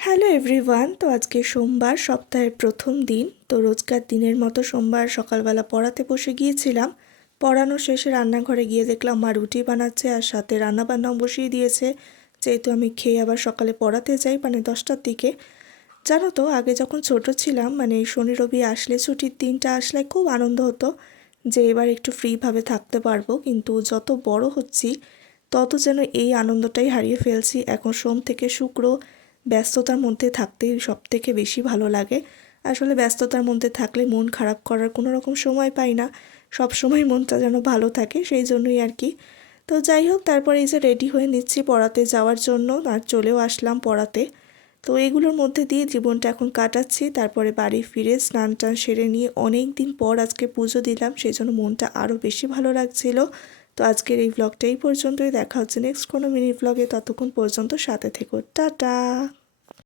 Hello everyone. তো আজকে সোমবার, সপ্তাহের প্রথম দিন। তো রোজকার দিনের মতো সোমবার সকালবেলা পড়াতে বসে গিয়েছিলাম। পড়ানো শেষে রান্নাঘরে গিয়ে দেখলাম মা রুটি বানাচ্ছে আর সাথে রান্নাবান্নাও বসিয়ে দিয়েছে, যেহেতু আমি খেয়ে আবার সকালে পড়াতে যাই, মানে 10টার দিকে। জানো তো, আগে যখন ছোট ছিলাম, মানে শনি রবি আসলে, ছুটির দিনটা আসলে খুব আনন্দ হতো যে এবার একটু ফ্রিভাবে থাকতে পারবো। কিন্তু যত বড় হচ্ছি তত যেন এই আনন্দটাই হারিয়ে ফেলছি। এখন সোম থেকে শুক্র ব্যস্ততার মধ্যে থাকতেই সব থেকে বেশি ভালো লাগে। আসলে ব্যস্ততার মধ্যে থাকলে মন খারাপ করার কোনো রকম সময় পাই না, সব সময় মনটা যেন ভালো থাকে, সেই জন্যই আর কি। তো যাই হোক, তারপরে এই যে রেডি হয়ে নিচ্ছি পড়াতে যাওয়ার জন্য, আর চলেও আসলাম পড়াতে। তো এগুলোর মধ্যে দিয়ে জীবনটা এখন কাটাচ্ছি। তারপরে বাড়ি ফিরে স্নান টান সেরে নিয়ে অনেক দিন পর আজকে পুজো দিলাম, সেই জন্য মনটা আরও বেশি ভালো লাগছিল। তো আজকের এই ব্লগটা এই পর্যন্তই। দেখা হচ্ছে নেক্সট কোনো মিনি ব্লগে, ততক্ষণ পর্যন্ত সাথে থেকো, টাটা।